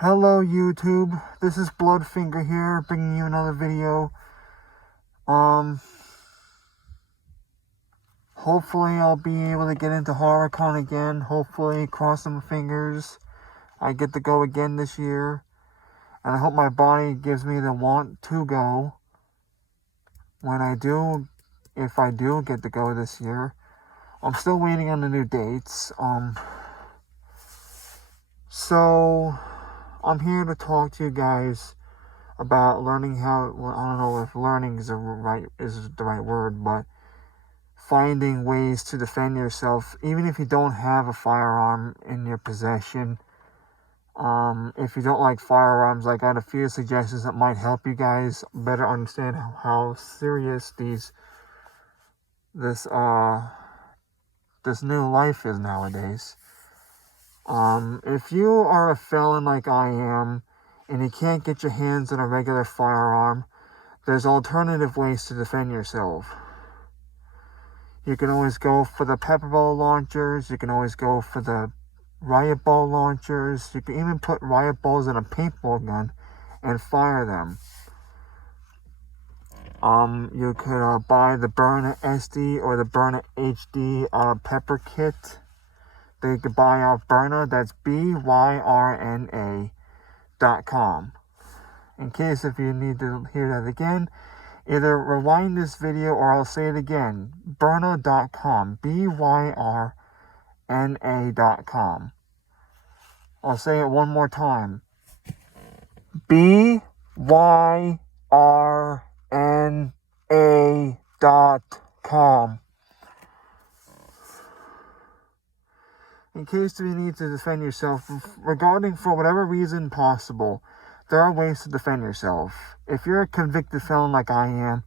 Hello YouTube, this is Bloodfinger here, bringing you another video. Hopefully I'll be able to get into HorrorCon again. Hopefully, crossing my fingers, I get to go again this year. And I hope my body gives me the want to go when I do, if I do get to go this year. I'm still waiting on the new dates. So I'm here to talk to you guys about learning how, well, I don't know if learning is the right word, but finding ways to defend yourself, even if you don't have a firearm in your possession. If you don't like firearms, I got a few suggestions that might help you guys better understand how serious this new life is nowadays. If you are a felon like I am, and you can't get your hands on a regular firearm, there's alternative ways to defend yourself. You can always go for the pepper ball launchers, you can always go for the riot ball launchers, you can even put riot balls in a paintball gun and fire them. You could buy the Burner SD or the Burner HD pepper kit that you could buy off Burner. That's BYRNA.com. In case if you need to hear that again, either rewind this video or I'll say it again. Burner.com. BYRNA.com. I'll say it one more time. BYRNA.com. In case you need to defend yourself regarding, for whatever reason possible, there are ways to defend yourself. If you're a convicted felon like I am,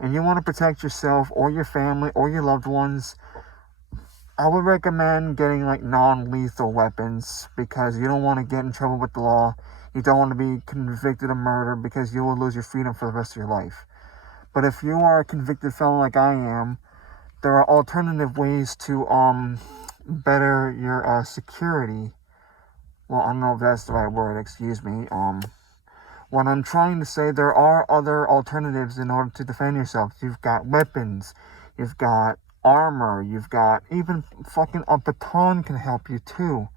and you want to protect yourself or your family or your loved ones, I would recommend getting like non-lethal weapons, because you don't want to get in trouble with the law. You don't want to be convicted of murder, because you will lose your freedom for the rest of your life. But if you are a convicted felon like I am, there are alternative ways to better your security. Well, I don't know if that's the right word, excuse me. What I'm trying to say, there are other alternatives in order to defend yourself. You've got weapons, you've got armor, you've got even fucking a baton can help you too.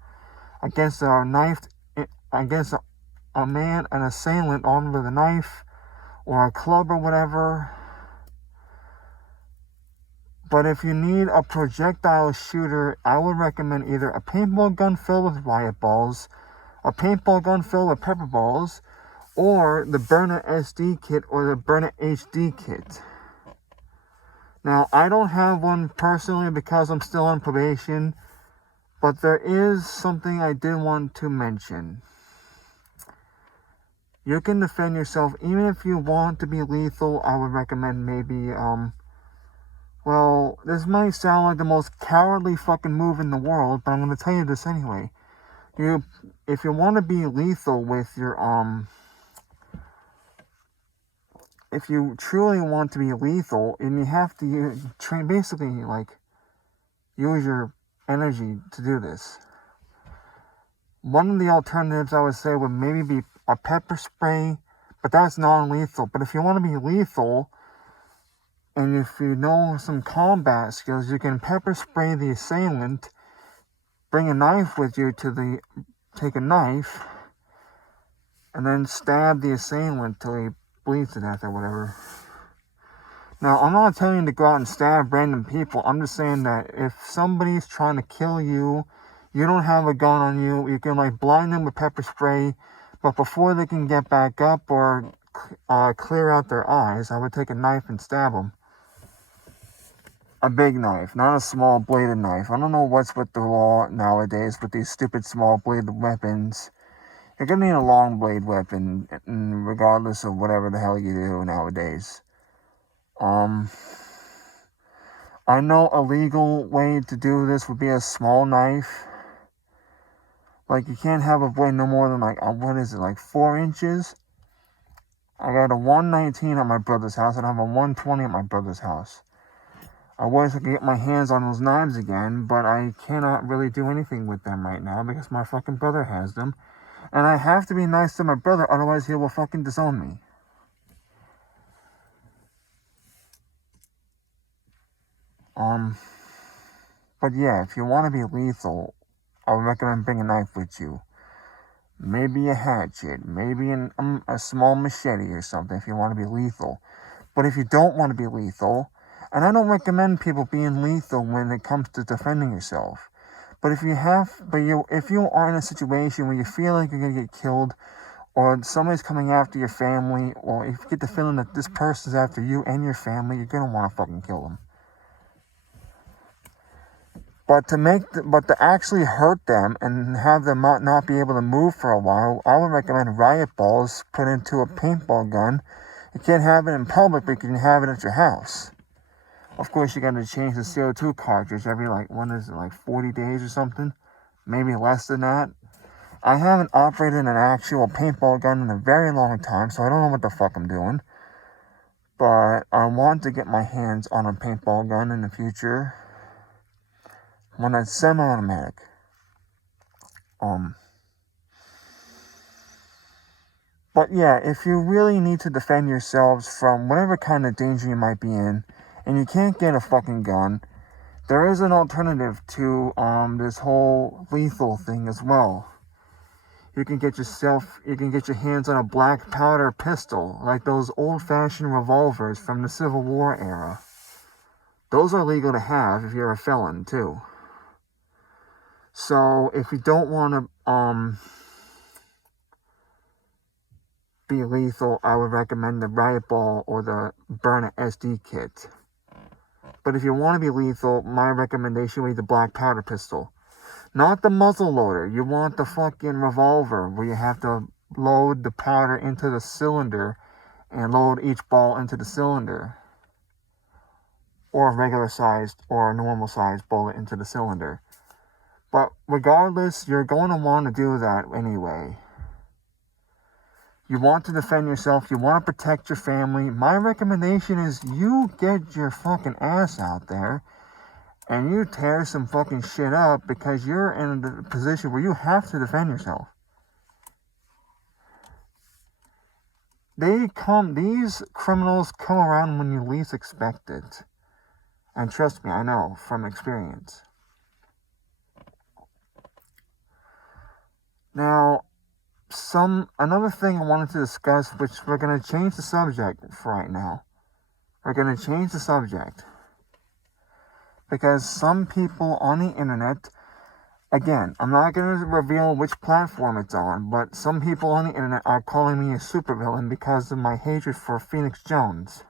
Against a man, an assailant armed with a knife or a club or whatever. But if you need a projectile shooter, I would recommend either a paintball gun filled with riot balls, a paintball gun filled with pepper balls, or the Burner SD kit or the Burner HD kit. Now, I don't have one personally because I'm still on probation, but there is something I did want to mention. You can defend yourself even if you want to be lethal. I would recommend maybe, well, this might sound like the most cowardly fucking move in the world, but I'm going to tell you this anyway. If you want to be lethal with your, if you truly want to be lethal, and you have to basically, like, use your energy to do this. One of the alternatives I would say would maybe be a pepper spray, but that's non-lethal. But if you want to be lethal, and if you know some combat skills, you can pepper spray the assailant, bring a knife with you take a knife, and then stab the assailant till he bleeds to death or whatever. Now, I'm not telling you to go out and stab random people. I'm just saying that if somebody's trying to kill you, you don't have a gun on you, you can like blind them with pepper spray, but before they can get back up or clear out their eyes, I would take a knife and stab them. A big knife, not a small bladed knife. I don't know what's with the law nowadays with these stupid small bladed weapons. You're gonna need a long blade weapon, regardless of whatever the hell you do nowadays. I know a legal way to do this would be a small knife. Like, you can't have a blade no more than like, what is it, like 4 inches? I got a 119 at my brother's house, and I have a 120 at my brother's house. I wish I could get my hands on those knives again, but I cannot really do anything with them right now because my fucking brother has them. And I have to be nice to my brother, otherwise he will fucking disown me. But yeah, if you want to be lethal, I would recommend bringing a knife with you. Maybe a hatchet, maybe a small machete or something if you want to be lethal. But if you don't want to be lethal, and I don't recommend people being lethal when it comes to defending yourself. But if you are in a situation where you feel like you're gonna get killed, or somebody's coming after your family, or if you get the feeling that this person's after you and your family, you're gonna want to fucking kill them. But to actually hurt them and have them not be able to move for a while, I would recommend riot balls put into a paintball gun. You can't have it in public, but you can have it at your house. Of course, you got to change the CO2 cartridge every 40 days or something, maybe less than that. I haven't operated an actual paintball gun in a very long time, so I don't know what the fuck I'm doing. But I want to get my hands on a paintball gun in the future. One that's semi-automatic. But yeah, if you really need to defend yourselves from whatever kind of danger you might be in, and you can't get a fucking gun, there is an alternative to this whole lethal thing as well. You can get your hands on a black powder pistol, like those old-fashioned revolvers from the Civil War era. Those are legal to have if you're a felon, too. So, if you don't want to be lethal, I would recommend the riot ball or the burn SD kit. But if you want to be lethal, my recommendation would be the black powder pistol. Not the muzzle loader. You want the fucking revolver where you have to load the powder into the cylinder and load each ball into the cylinder. Or a regular sized or a normal sized bullet into the cylinder. But regardless, you're going to want to do that anyway. You want to defend yourself. You want to protect your family. My recommendation is you get your fucking ass out there and you tear some fucking shit up because you're in a position where you have to defend yourself. These criminals come around when you least expect it. And trust me, I know from experience. Now, another thing I wanted to discuss, which we're going to change the subject for right now. We're going to change the subject. Because some people on the internet, again, I'm not going to reveal which platform it's on, but some people on the internet are calling me a supervillain because of my hatred for Phoenix Jones.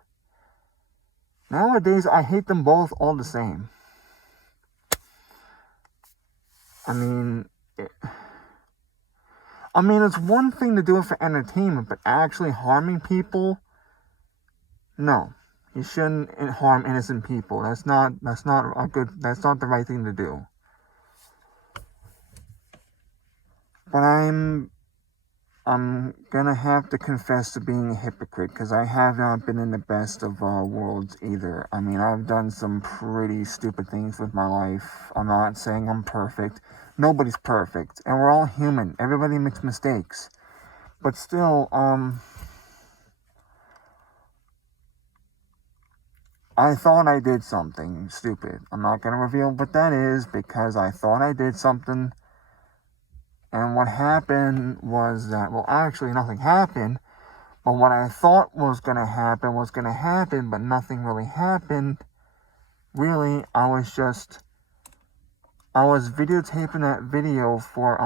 Nowadays, I hate them both all the same. I mean, it's one thing to do it for entertainment, but actually harming people? No. You shouldn't harm innocent people. That's not the right thing to do. But I'm gonna have to confess to being a hypocrite, because I have not been in the best of worlds either. I mean, I've done some pretty stupid things with my life. I'm not saying I'm perfect. Nobody's perfect, and we're all human. Everybody makes mistakes. But still, I thought I did something stupid. I'm not gonna reveal what that is, because I thought I did something. And what happened was that, well, actually nothing happened. But what I thought was gonna happen, but nothing really happened. Really, I was videotaping that video for,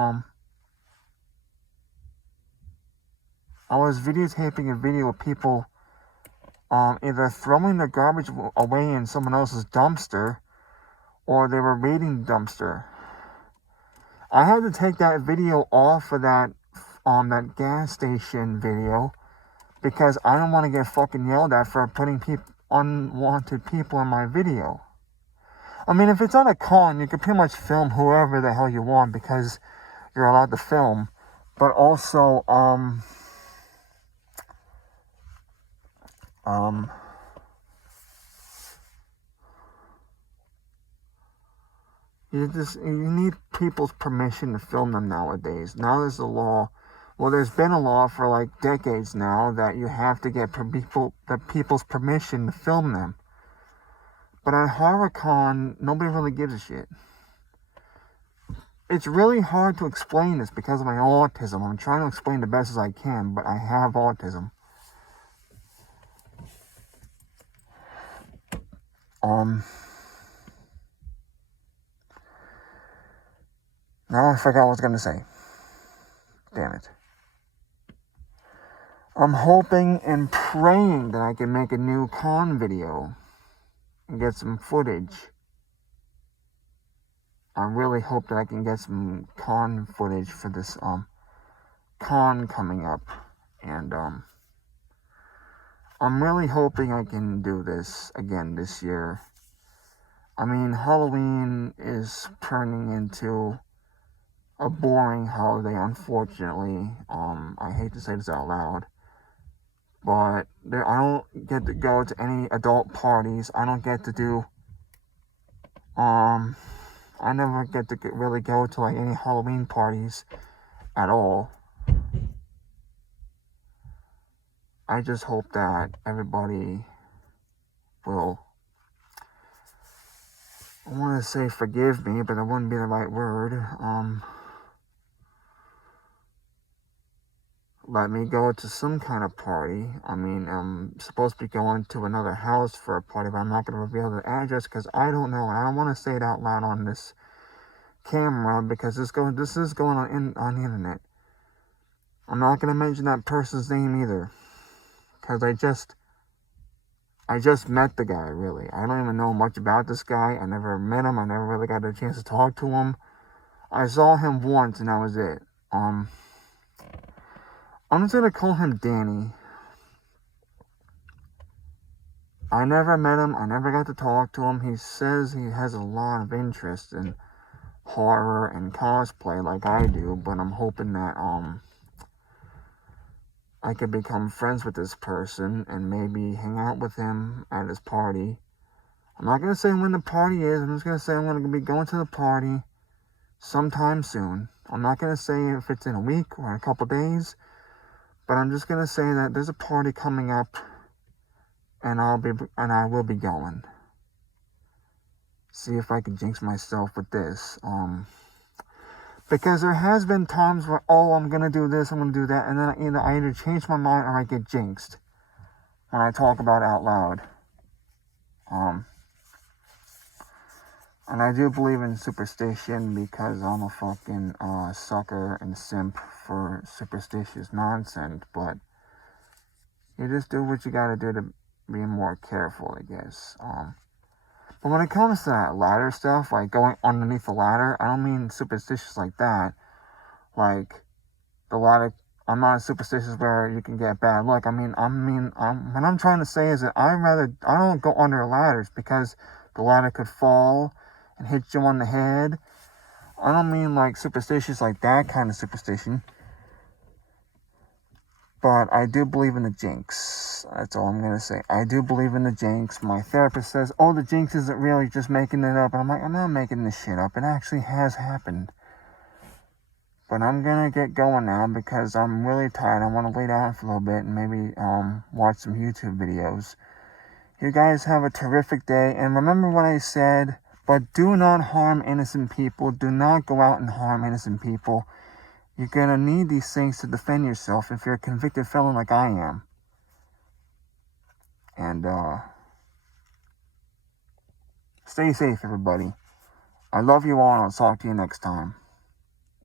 I was videotaping a video of people, either throwing the garbage away in someone else's dumpster, or they were raiding the dumpster. I had to take that video off of that gas station video, because I don't want to get fucking yelled at for putting unwanted people in my video. I mean, if it's on a con, you can pretty much film whoever the hell you want, because you're allowed to film. But also, You need people's permission to film them nowadays. Now there's a law. Well, there's been a law for like decades now that you have to get people's permission to film them. But at HorrorCon, nobody really gives a shit. It's really hard to explain this because of my autism. I'm trying to explain the best as I can, but I have autism. Now I forgot what I was going to say. Damn it. I'm hoping and praying that I can make a new con video and get some footage. I really hope that I can get some con footage for this con coming up. And I'm really hoping I can do this again this year. I mean, Halloween is turning into a boring holiday, unfortunately. I hate to say this out loud, but I don't get to go to any adult parties. I don't get to do, I never get to really go to like any Halloween parties at all. I just hope that everybody will, I want to say forgive me, but that wouldn't be the right word. Let me go to some kind of party. I mean, I'm supposed to be going to another house for a party, but I'm not going to reveal the address because I don't know. I don't want to say it out loud on this camera because this is going on the internet. I'm not going to mention that person's name either because I just met the guy, really. I don't even know much about this guy. I never met him. I never really got a chance to talk to him. I saw him once and that was it. I'm just going to call him Danny. I never met him. I never got to talk to him. He says he has a lot of interest in horror and cosplay like I do, but I'm hoping that I could become friends with this person and maybe hang out with him at his party. I'm not going to say when the party is. I'm just going to say I'm going to be going to the party sometime soon. I'm not going to say if it's in a week or a couple days. But I'm just gonna say that there's a party coming up, and I will be going. See if I can jinx myself with this. Because there has been times where, I'm gonna do this, I'm gonna do that, and then I either change my mind or I get jinxed when I talk about it out loud. And I do believe in superstition because I'm a fucking sucker and simp for superstitious nonsense, but you just do what you gotta do to be more careful, I guess. But when it comes to that ladder stuff, like going underneath the ladder, I don't mean superstitious like that. Like, the ladder, I'm not superstitious where you can get bad luck. What I'm trying to say is that I don't go under ladders because the ladder could fall and hit you on the head. I don't mean like superstitious like that kind of superstition. But I do believe in the jinx. That's all I'm going to say. I do believe in the jinx. My therapist says, the jinx isn't real, you're just making it up. And I'm like, I'm not making this shit up. It actually has happened. But I'm going to get going now because I'm really tired. I want to lay down for a little bit and maybe watch some YouTube videos. You guys have a terrific day. And remember what I said. But do not harm innocent people. Do not go out and harm innocent people. You're going to need these things to defend yourself if you're a convicted felon like I am. And, stay safe, everybody. I love you all, and I'll talk to you next time.